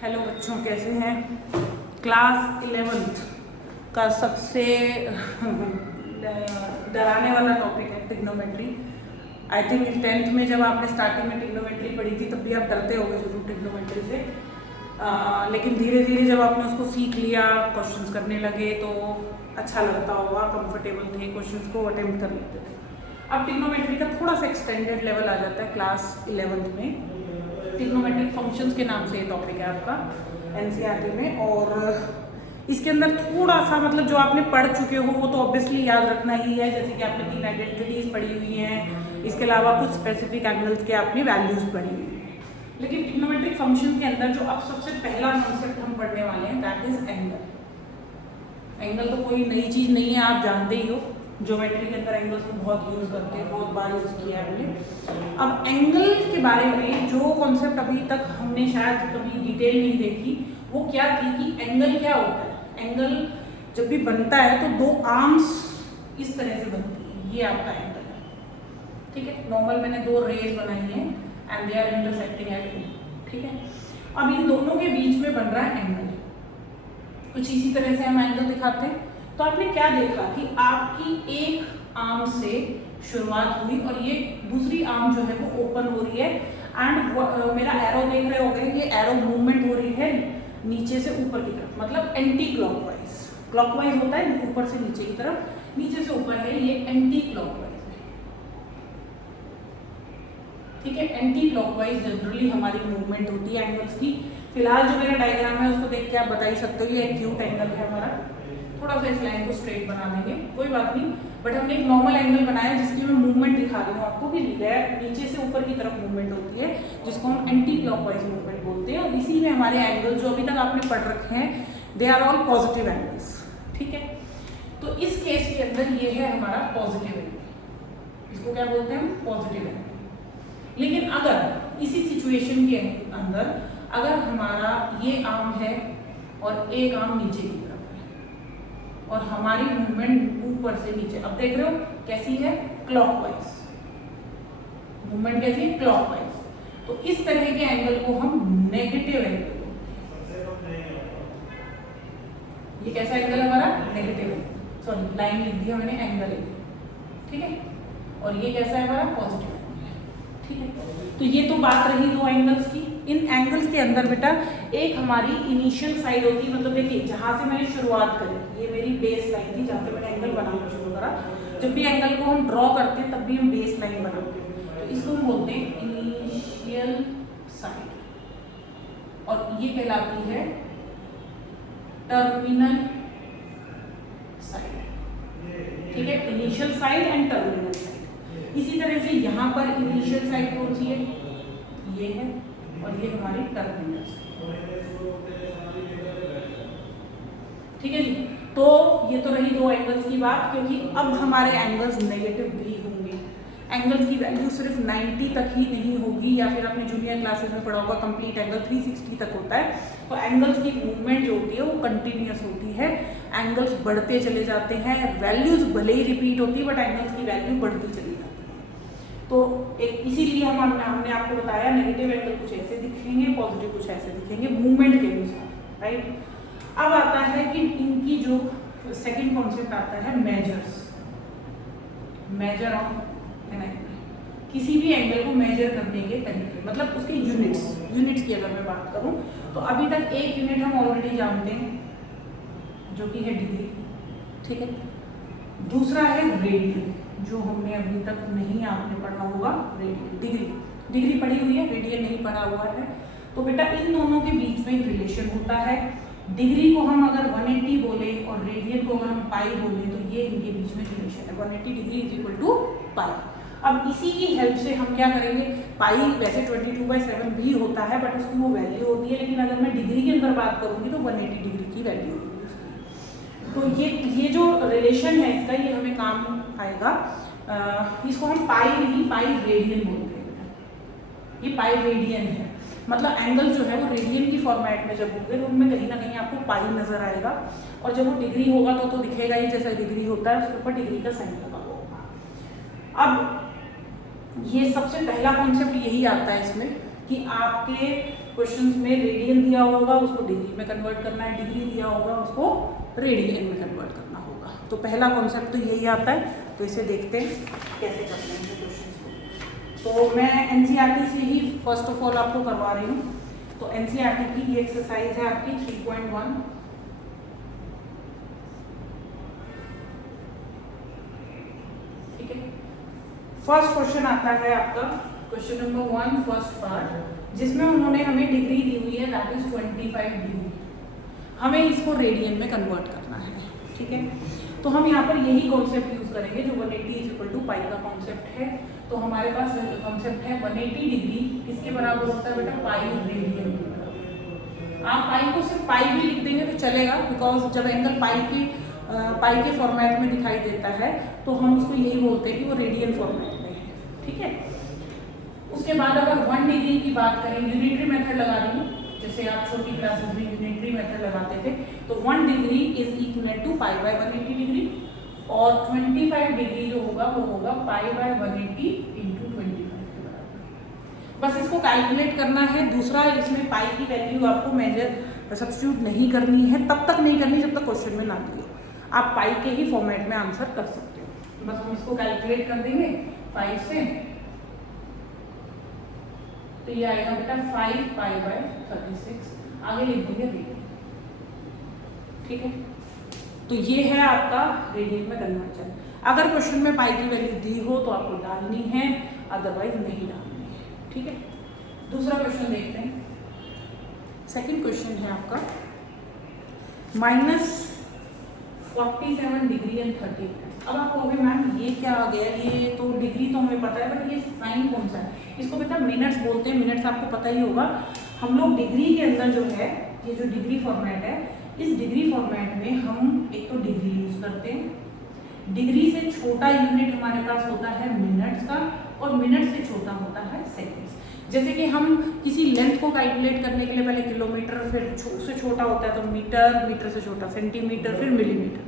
Hello बच्चों, कैसे हैं? क्लास 11th का सबसे डराने वाला टॉपिक है ट्रिग्नोमेट्री। आई थिंक 10th में जब आपने स्टार्टिंग में ट्रिग्नोमेट्री पढ़ी थी तब भी आप डरते होगे जरूर ट्रिग्नोमेट्री से, लेकिन धीरे धीरे जब आपने उसको सीख लिया, क्वेश्चंस करने लगे तो अच्छा लगता होगा, कंफर्टेबल थे, क्वेश्चंस को अटेम्प्ट कर लेते थे। अब ट्रिग्नोमेट्री का थोड़ा सा एक्सटेंडेड लेवल आ जाता है क्लास 11th में। ट्रिग्नोमेट्रिक फंक्शंस के नाम से ये टॉपिक है आपका एनसीईआरटी में, और इसके अंदर थोड़ा सा मतलब जो आपने पढ़ चुके हो वो तो ऑब्वियसली याद रखना ही है, जैसे कि आपने 3 आइडेंटिटीज पढ़ी हुई हैं, इसके अलावा कुछ स्पेसिफिक एंगल्स के आपने वैल्यूज पढ़ी हुई हैं। लेकिन ट्रिग्नोमेट्रिक फंक्शन के अंदर जो अब सबसे पहला कॉन्सेप्ट हम पढ़ने वाले हैं दैट इज एंगल। एंगल तो कोई नई चीज़ नहीं है, आप जानते ही हो, ज्योमेट्री के अंदर एंगल्स को बहुत यूज़ करते हैं, बहुत बार यूज़ किया है हमने। अब एंगल के बारे में जो कॉन्सेप्ट अभी तक हमने शायद कभी डिटेल नहीं देखी वो क्या थी कि एंगल क्या होता है। एंगल जब भी बनता है तो 2 आर्म्स इस तरह से बनती है, ये आपका एंगल है, ठीक है। नॉर्मल मैंने 2 रेज बनाई हैं and they are intersecting at O, ठीक है। अब इन दोनों के बीच में बन रहा है एंगल। कुछ इसी तरह से हम एंगल दिखाते हैं। तो आपने क्या देखा कि आपकी एक आर्म से शुरुआत हुई और ये दूसरी आर्म जो है वो ओपन हो रही है एंड मेरा एरो देख रहे होंगे, ये एरो मूवमेंट हो रही है नीचे से ऊपर की तरफ, मतलब एंटी क्लॉकवाइज। क्लॉकवाइज होता है ऊपर से नीचे की तरफ, नीचे से ऊपर है, ये एंटी क्लॉकवाइज है, ठीक है। एंटी क्लॉकवाइज जनरली हमारी मूवमेंट होती है एंगल्स की। फिलहाल जो मेरा डायग्राम है उसको देख के आप बता ही सकते हो ये एक्यूट एंगल है हमारा। थोड़ा सा इस लाइन को स्ट्रेट बना देंगे, कोई बात नहीं, बट हमने एक नॉर्मल एंगल बनाया जिसकी मैं मूवमेंट दिखा रही हूँ आपको भी। नीचे से ऊपर की तरफ मूवमेंट होती है जिसको हम एंटी क्लॉकवाइज मूवमेंट बोलते हैं, और इसी में हमारे एंगल जो अभी तक आपने पढ़ रखे हैं they are all positive angles, ठीक है। तो इस केस के अंदर ये है हमारा पॉजिटिव एंगल, इसको क्या बोलते हैं हम? Positive angle. लेकिन अगर इसी सिचुएशन के अंदर अगर हमारा ये आर्म है और एक आर्म नीचे की और हमारी मूवमेंट ऊपर से नीचे, अब देख रहे हो कैसी है? क्लॉकवाइज मूवमेंट, कैसी है? क्लॉकवाइज। तो इस तरह के एंगल को हम नेगेटिव एंगल बोलते हैं। ये कैसा एंगल है हमारा? Negative angle. सॉरी, लाइन लिख दी मैंने, एंगल, ठीक है। और ये कैसा है हमारा? पॉजिटिव एंगल, ठीक है। तो ये तो बात रही 2 एंगल्स की। इन एंगल्स के अंदर बेटा एक हमारी इनिशियल साइड होती है, मतलब देखिए जहां से मैंने शुरुआत करी, ये मेरी बेस लाइन थी जहां पे मैंने एंगल बनाना शुरू करा। जब भी एंगल को हम ड्रॉ करते हैं तब भी हम बेस लाइन बनाते हैं, तो इसको हम बोलते हैं इनिशियल साइड, और ये कहलाती है टर्मिनल साइड, ठीक है। Initial side and terminal side. इसी तरह से यहाँ पर इनिशियल साइड कौन सी है? ये है, और ये हमारी टर्मिनल साइड, ठीक है जी। तो ये तो रही 2 एंगल्स की बात, क्योंकि अब हमारे एंगल्स नेगेटिव भी होंगे। एंगल्स की वैल्यू सिर्फ 90 तक ही नहीं होगी, या फिर आपने जूनियर क्लासेस में पढ़ा होगा कंप्लीट एंगल 360 तक होता है। तो एंगल्स की मूवमेंट जो होती है वो कंटिन्यूअस होती है, एंगल्स बढ़ते चले जाते हैं, वैल्यूज भले ही रिपीट होती है बट एंगल्स की वैल्यू बढ़ती चली जाती है। तो एक इसीलिए हमने आपको बताया नेगेटिव एंगल कुछ ऐसे दिखेंगे, पॉजिटिव कुछ ऐसे दिखेंगे मूवमेंट के अनुसार, राइट। अब आता है कि इनकी जो सेकंड कॉन्सेप्ट आता है measures, measure of an angle. किसी भी एंगल को मेजर करने के तरीके, मतलब उसके यूनिट्स की अगर मैं बात करूं तो अभी तक एक यूनिट हम ऑलरेडी जानते हैं जो कि है डिग्री, ठीक है। दूसरा है रेडियन, जो हमने अभी तक नहीं आपने पढ़ा होगा, रेडियन। डिग्री पढ़ी हुई है, रेडियन नहीं पढ़ा हुआ है। तो बेटा इन दोनों के बीच में एक रिलेशन होता है। डिग्री को हम अगर 180 बोले और रेडियन को अगर हम पाई बोले तो ये इनके बीच में रिलेशन है, 180 डिग्री इज इक्वल टू पाई। अब इसी की हेल्प से हम क्या करेंगे, पाई वैसे 22/7 भी होता है बट उसकी वो वैल्यू होती है, लेकिन अगर मैं डिग्री के अंदर बात करूंगी तो 180 डिग्री की वैल्यू होगी उसकी। तो ये जो रिलेशन है इसका, ये हमें काम आएगा। इसको हम पाई नहीं, पाई रेडियन बोलते हैं। ये पाई रेडियन है, मतलब एंगल जो है वो रेडियन की फॉर्मेट में जब होंगे तो उनमें कहीं ना कहीं आपको पाई नजर आएगा, और जब वो डिग्री होगा तो दिखेगा ही जैसा डिग्री होता है, उसके ऊपर डिग्री का साइन लगा होगा। अब ये सबसे पहला कॉन्सेप्ट यही आता है इसमें कि आपके क्वेश्चंस में रेडियन दिया होगा उसको डिग्री में कन्वर्ट करना है, डिग्री दिया होगा उसको रेडियन में कन्वर्ट करना होगा। तो पहला कॉन्सेप्ट तो यही आता है। तो इसे देखते हैं कैसे करते हैं क्वेश्चंस को। तो मैं एनसीईआरटी से ही फर्स्ट ऑफ ऑल आपको करवा रही हूँ। तो एनसीईआरटी की ये एक्सरसाइज है आपकी 3.1। ठीक है, फर्स्ट क्वेश्चन आता है आपका क्वेश्चन नंबर 1 फर्स्ट पार्ट, जिसमें उन्होंने हमें डिग्री दी हुई है दैट इज 25 डिग्री। हमें इसको रेडियन में कन्वर्ट करना है। ठीक है, तो हम यहाँ पर यही कॉन्सेप्ट यूज करेंगे जो 180 इज इक्वल टू पाई का कॉन्सेप्ट है। तो हमारे पास कॉन्सेप्ट है 180 डिग्री किसके बराबर होता है बेटा, पाई रेडियन के बराबर। आप पाई को सिर्फ पाई भी लिख देंगे तो चलेगा, बिकॉज जब एंगल पाई के फॉर्मेट में दिखाई देता है तो हम उसको यही बोलते हैं कि वो रेडियन फॉर्मेट में है। ठीक है, उसके बाद अगर 1 डिग्री की बात करें, यूनिटरी मेथड लगा दी, जैसे आप छोटी क्लासेस में यूनिटरी मेथड लगाते थे, तो 1 degree is equal to pi by 180 degree, और 25 डिग्री जो होगा वो होगा पाई बाय 180 इंटू 25 के बराबर। बस इसको कैलकुलेट करना है। दूसरा, इसमें पाई की वैल्यू आपको मेजर सब्स्टिट्यूट नहीं करनी है, तब तक नहीं करनी जब तक क्वेश्चन में ना दिए। आप पाई के ही फॉर्मेट में आंसर कर सकते हो। बस हम इसको कैलकुलेट कर देंगे 5 से, तो ये आएगा बेटा 5 पाई बाय 36, आगे लिख देंगे रेडियन। ठीक है, तो ये है आपका रेडियन में कन्वर्जन। अगर क्वेश्चन में पाई की वैल्यू दी हो तो आपको डालनी है, अदरवाइज नहीं डालनी है। ठीक है, दूसरा क्वेश्चन देखते हैं। सेकंड क्वेश्चन है आपका -47 डिग्री एंड 30 मिनट्स। अब आप कहोगे मैम ये क्या आ गया, ये तो डिग्री तो हमें पता है बट ये साइन कौन सा है। इसको बेटा मिनट्स बोलते हैं। मिनट्स आपको पता ही होगा। हम लोग डिग्री के अंदर जो है, ये जो डिग्री फॉर्मेट है, इस डिग्री फॉर्मेट में हम एक तो डिग्री यूज करते हैं। डिग्री से छोटा यूनिट हमारे पास होता है मिनट्स का, और मिनट से छोटा होता है सेकेंड्स। जैसे कि हम किसी लेंथ को कैलकुलेट करने के लिए पहले किलोमीटर, फिर उससे छोटा होता है तो मीटर, मीटर से छोटा सेंटीमीटर, फिर मिलीमीटर।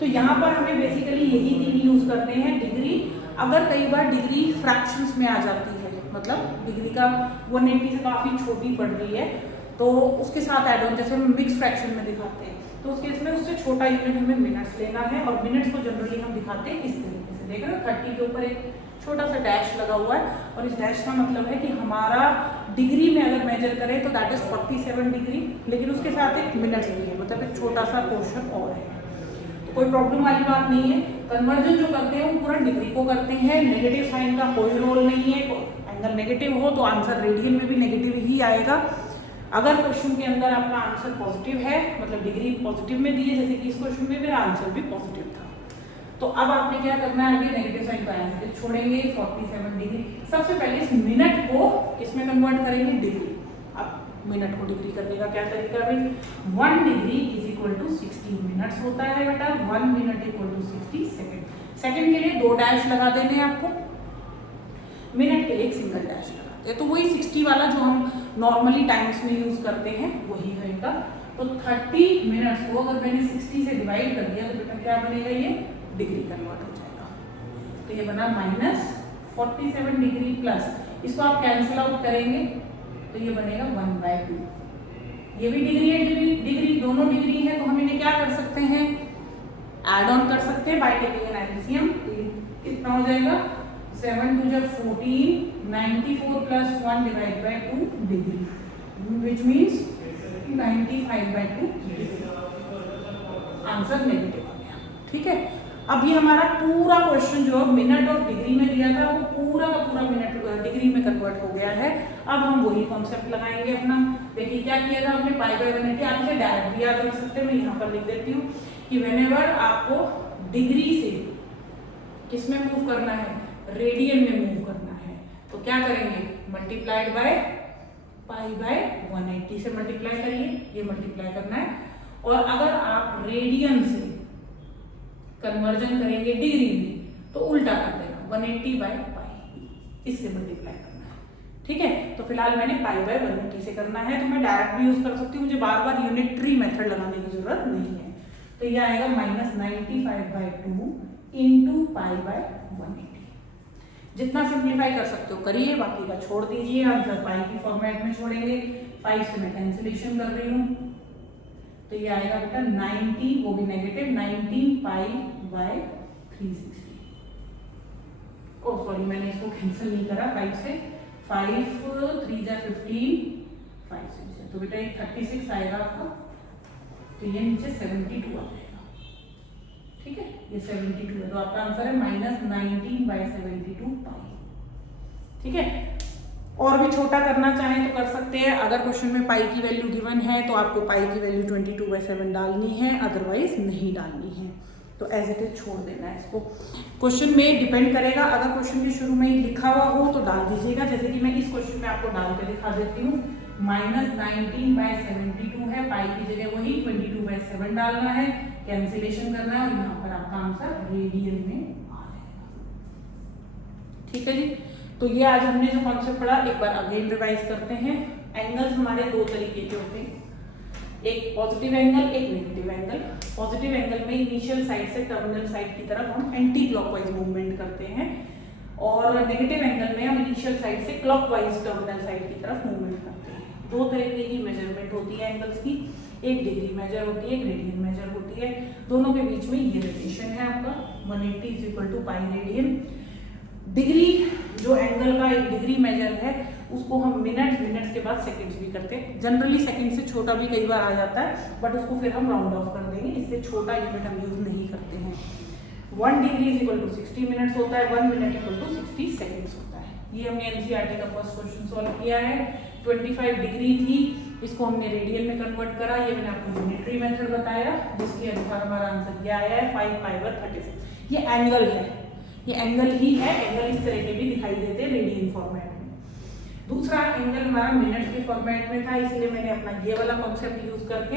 तो यहाँ पर हमें बेसिकली यही 3 यूज करते हैं। डिग्री, अगर कई बार डिग्री फ्रैक्शंस में आ जाती है, मतलब डिग्री का 180 से काफ़ी छोटी पड़ रही है, तो उसके साथ एड ऑन, जैसे हम मिक्स फ्रैक्शन में दिखाते हैं, तो उस केस में उससे छोटा यूनिट हमें मिनट्स लेना है। और मिनट्स को जनरली हम दिखाते हैं इस तरीके से। देख रहे हो 30 के ऊपर एक छोटा सा डैश लगा हुआ है, और इस डैश का मतलब है कि हमारा डिग्री में अगर मेजर करें तो दैट इज 47 डिग्री, लेकिन उसके साथ एक मिनट्स भी है, मतलब एक छोटा सा पोर्शन और है। तो कोई प्रॉब्लम वाली बात नहीं है। कन्वर्जन जो करते हैं वो पूरा डिग्री को करते हैं। नेगेटिव साइन का कोई रोल नहीं है। एंगल नेगेटिव हो तो आंसर रेडियन में भी नेगेटिव ही आएगा। अगर क्वेश्चन के अंदर आपका आंसर पॉजिटिव है, मतलब डिग्री पॉजिटिव में दी है, जैसे कि इस क्वेश्चन में मेरा आंसर भी पॉजिटिव था, तो अब आपने क्या करना है, आगे नेगेटिव साइन का आंसर छोड़ेंगे 47 डिग्री। सबसे पहले इस मिनट को किसमें कन्वर्ट करेंगे, डिग्री। अब मिनट को डिग्री करने का क्या तरीका है, 1 degree is equal to 60 minutes होता है बेटा। 1 minute equal to 60 second. Second के लिए 2 डैश लगा देने हैं आपको, मिनट के लिए एक सिंगल डैश लगाते हैं। तो वही 60 वाला जो हम नॉर्मली टाइम्स में यूज करते हैं वही रहेगा। तो 30 मिनट्स को अगर मैंने 60 से डिवाइड कर दिया तो बेटा क्या बनेगा, ये डिग्री कन्वर्ट हो जाएगा। तो ये बना -47 डिग्री प्लस, इसको आप कैंसिल आउट करेंगे तो ये बनेगा 1/2। ये भी डिग्री है, डिग्री दोनों डिग्री है, तो हम इन्हें क्या कर सकते हैं, ऐड ऑन कर सकते हैं बाय टेकिंग एन एलसीएम। कितना हो जाएगा, 7 2 14, 94 plus 1 divide by 2 degree, which means 95/2 degree. Answer negative आ गया। ठीक है, अभी हमारा पूरा क्वेश्चन जो मिनट और डिग्री में दिया था वो पूरा का पूरा मिनट डिग्री में कन्वर्ट हो गया है। अब हम वही कॉन्सेप्ट लगाएंगे अपना। देखिए क्या किया था हमने, पाई बाय 180। आप इसे डायरेक्ट भी याद रख सकते हैं, मैं यहाँ पर लिख देती हूँ कि व्हेनेवर आपको डिग्री से किसमें मूव करना है, रेडियन में मूव करना है, तो क्या करेंगे, मल्टीप्लाइड बाय पाई बाय 180 से मल्टीप्लाई करिए, ये मल्टीप्लाई करना है। और अगर आप रेडियन से कन्वर्जन करेंगे डिग्री में तो उल्टा कर देना, 180 बाय पाई, इससे मल्टीप्लाई करना है। ठीक है, तो फिलहाल मैंने पाई बाय 180 से करना है, तो मैं डायरेक्ट भी यूज कर सकती हूँ, मुझे बार बार यूनिटरी मेथड लगाने की जरूरत नहीं है। तो ये आएगा -95/2 इंटू पाई बाय 180। जितना सिंप्लीफाई कर सकते हो करिए, बाकी का छोड़ दीजिए। आंसर पाई की फॉर्मेट में छोड़ेंगे 5 से मैं कैंसिलेशन कर रही हूँ, तो ये आएगा बेटा 19, वो भी negative 19 pi by 360। Oh sorry, मैंने इसको कैंसिल नहीं करा, 5 से 5 3 जा 15, 5 से तो बेटा ये 36 आएगा आपका, तो ये नीचे 72 आ जाएगा। ठीक है, ये 72 है, तो आपका आंसर है -19/72 पाई। ठीक है, और भी छोटा करना चाहें तो कर सकते हैं। अगर क्वेश्चन में पाई की वैल्यू गिवन है तो आपको पाई की वैल्यू 22/7 डालनी है, अदरवाइज नहीं डालनी है, तो एज इट इज छोड़ देना है इसको। क्वेश्चन में डिपेंड करेगा, अगर क्वेश्चन के शुरू में ही लिखा हुआ हो तो डाल दीजिएगा, जैसे कि मैं इस क्वेश्चन में आपको डाल के दिखा देती हूँ। -19/72 है, पाई की जगह वही 22/7 डालना है, कैंसिलेशन करना है और यहाँ पर आपका आंसर रेडियन में आ जाएगा। ठीक है जी, तो ये आज हमने जो कॉन्सेप्ट पढ़ा एक बार अगेन रिवाइज करते हैं। एंगल्स हमारे दो तरीके के होते हैं, एक पॉजिटिव एंगल, एक नेगेटिव एंगल। पॉजिटिव एंगल में इनिशियल साइड से टर्मिनल साइड की तरफ हम एंटी क्लॉकवाइज मूवमेंट करते हैं, और नेगेटिव एंगल में हम इनिशियल साइड से क्लॉकवाइज टर्मिनल साइड की तरफ मूवमेंट करते हैं। दो तरीके की मेजरमेंट होती है एंगल्स की, एक डिग्री मेजर होती है, एक रेडियन मेजर होती है। दोनों के बीच में ये रिलेशन है आपका 180 = पाई रेडियन। डिग्री जो एंगल का एक डिग्री मेजर है उसको हम मिनट्स के बाद सेकंड्स भी करते हैं। जनरली सेकंड से छोटा भी कई बार आ जाता है, बट उसको फिर हम राउंड ऑफ कर देंगे, इससे छोटा यूनिट हम यूज नहीं करते हैं। 1 डिग्री = 60 मिनट्स होता है, 1 मिनट = 60 सेकंड्स होता है। ये हमने एनसीईआरटी का फर्स्ट क्वेश्चन सॉल्व किया है। 25 डिग्री थी, इसको हमने रेडियन में कन्वर्ट करा, ये मैंने आपको यूनिटरी मेथड बताया, जिसके अनुसार हमारा आंसर क्या आया है 5π/36। ये एंगल है, ये एंगल ही है, एंगल इस तरह के भी दिखाई देते हैं रेडियन फॉर्मेट में। दूसरा एंगल हमारा मिनट के फॉर्मेट में था, इसलिए मैंने अपना ये वाला कॉन्सेप्ट यूज करके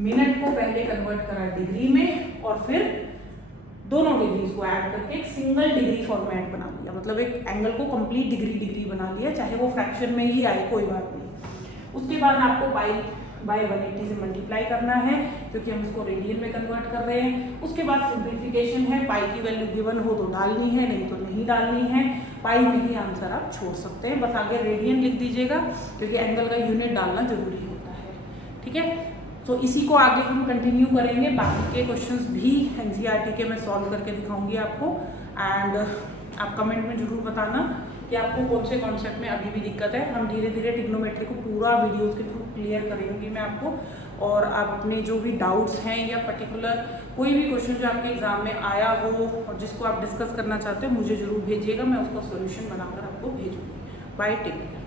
मिनट को पहले कन्वर्ट करा डिग्री में, और फिर दोनों डिग्रीज को ऐड करके एक सिंगल डिग्री फॉर्मेट बना लिया, मतलब एक एंगल को कंप्लीट डिग्री बना लिया, चाहे वो फ्रैक्शन में ही आए कोई बात नहीं। उसके बाद आपको बाय 180 से मल्टीप्लाई करना है, क्योंकि हम इसको रेडियन में कन्वर्ट कर रहे हैं। उसके बाद सिंप्लीफिकेशन है, पाई की वैल्यू गिवन हो तो डालनी है, नहीं तो नहीं डालनी है। पाई में ही आंसर आप छोड़ सकते हैं, बस आगे रेडियन लिख दीजिएगा, क्योंकि एंगल का यूनिट डालना जरूरी होता है। ठीक है, तो इसी को आगे हम कंटिन्यू करेंगे, बाकी के क्वेश्चंस भी एनसीईआरटी के मैं सॉल्व करके दिखाऊंगी आपको। एंड आप कमेंट में जरूर बताना कि आपको कौन से कॉन्सेप्ट में अभी भी दिक्कत है। हम धीरे धीरे ट्रिग्नोमेट्री को पूरा वीडियोस के थ्रू क्लियर करेंगी मैं आपको, और आप अपने जो भी डाउट्स हैं या पर्टिकुलर कोई भी क्वेश्चन जो आपके एग्जाम में आया हो और जिसको आप डिस्कस करना चाहते हो मुझे जरूर भेजिएगा, मैं उसका सोल्यूशन बनाकर आपको भेजूंगी। Bye, take care.